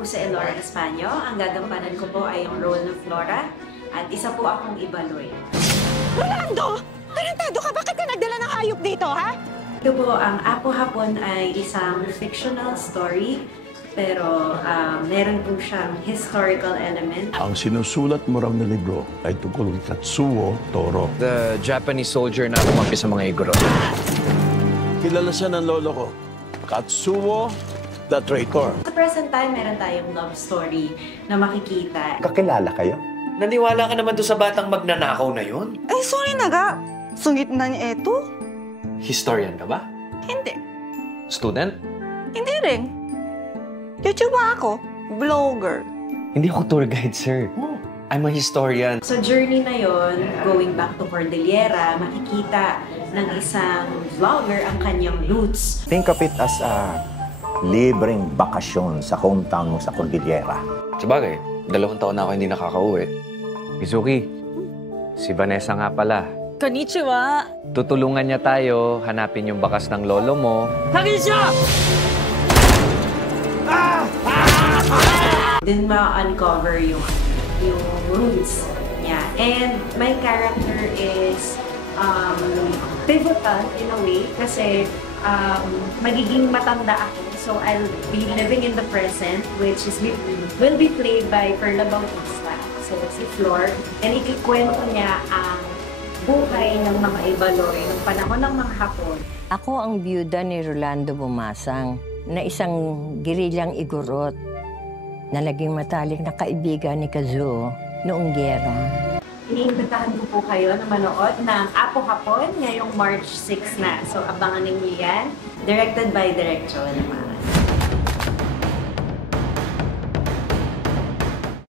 po si Elora Espanyo. Ang gagampanan ko po ay yung role ng Flora at isa po akong Ibaloy. Rolando! Tarantado ka! Bakit ka nagdala ng hayop dito, ha? Ito po, ang Apo Hapon ay isang fictional story pero meron po siyang historical element. Ang sinusulat mo raw na libro ay tungkol kay Katsuo Toro. The Japanese soldier na kumampi sa mga iguro. Kilala siya ng lolo ko, Katsuo the Traitor. Sa present time, meron tayong love story na makikita. Kakilala kayo? Naniwala ka naman doon sa batang magnanakaw na yun? Ay, sorry na ga. Sungit na niya eto. Historian ka ba? Hindi. Student? Hindi rin. YouTuber ako. Vlogger. Hindi ako tour guide, sir. I'm a historian. Sa journey na yon, going back to Cordillera, makikita ng isang vlogger ang kanyang roots. Think of it as a libreng bakasyon sa hometown mo sa Cordillera. Sabagay, 2 taon na ako hindi nakakauwi. Mizuki, si Vanessa nga pala. Konnichiwa. Tutulungan niya tayo, hanapin yung bakas ng lolo mo. Din ma-uncover yung roots niya. And my character is pivotal in a way kasi magiging matanda ako. So I'll be living in the present, which is will be played by Perla Bautista. So si Flor. And ikikwento niya ang buhay ng mga Ibaloy ng panahon ng mga Hapon. Ako ang biyuda ni Rolando Bumasang na isang gerilyang igorot na naging matalik na kaibigan ni Kazuo noong giyera. Iniimbitahan ko po kayo na manood ng Apo Hapon ngayong March 6 na. So abangan ninyo yan. Directed by Direk Joel Maras.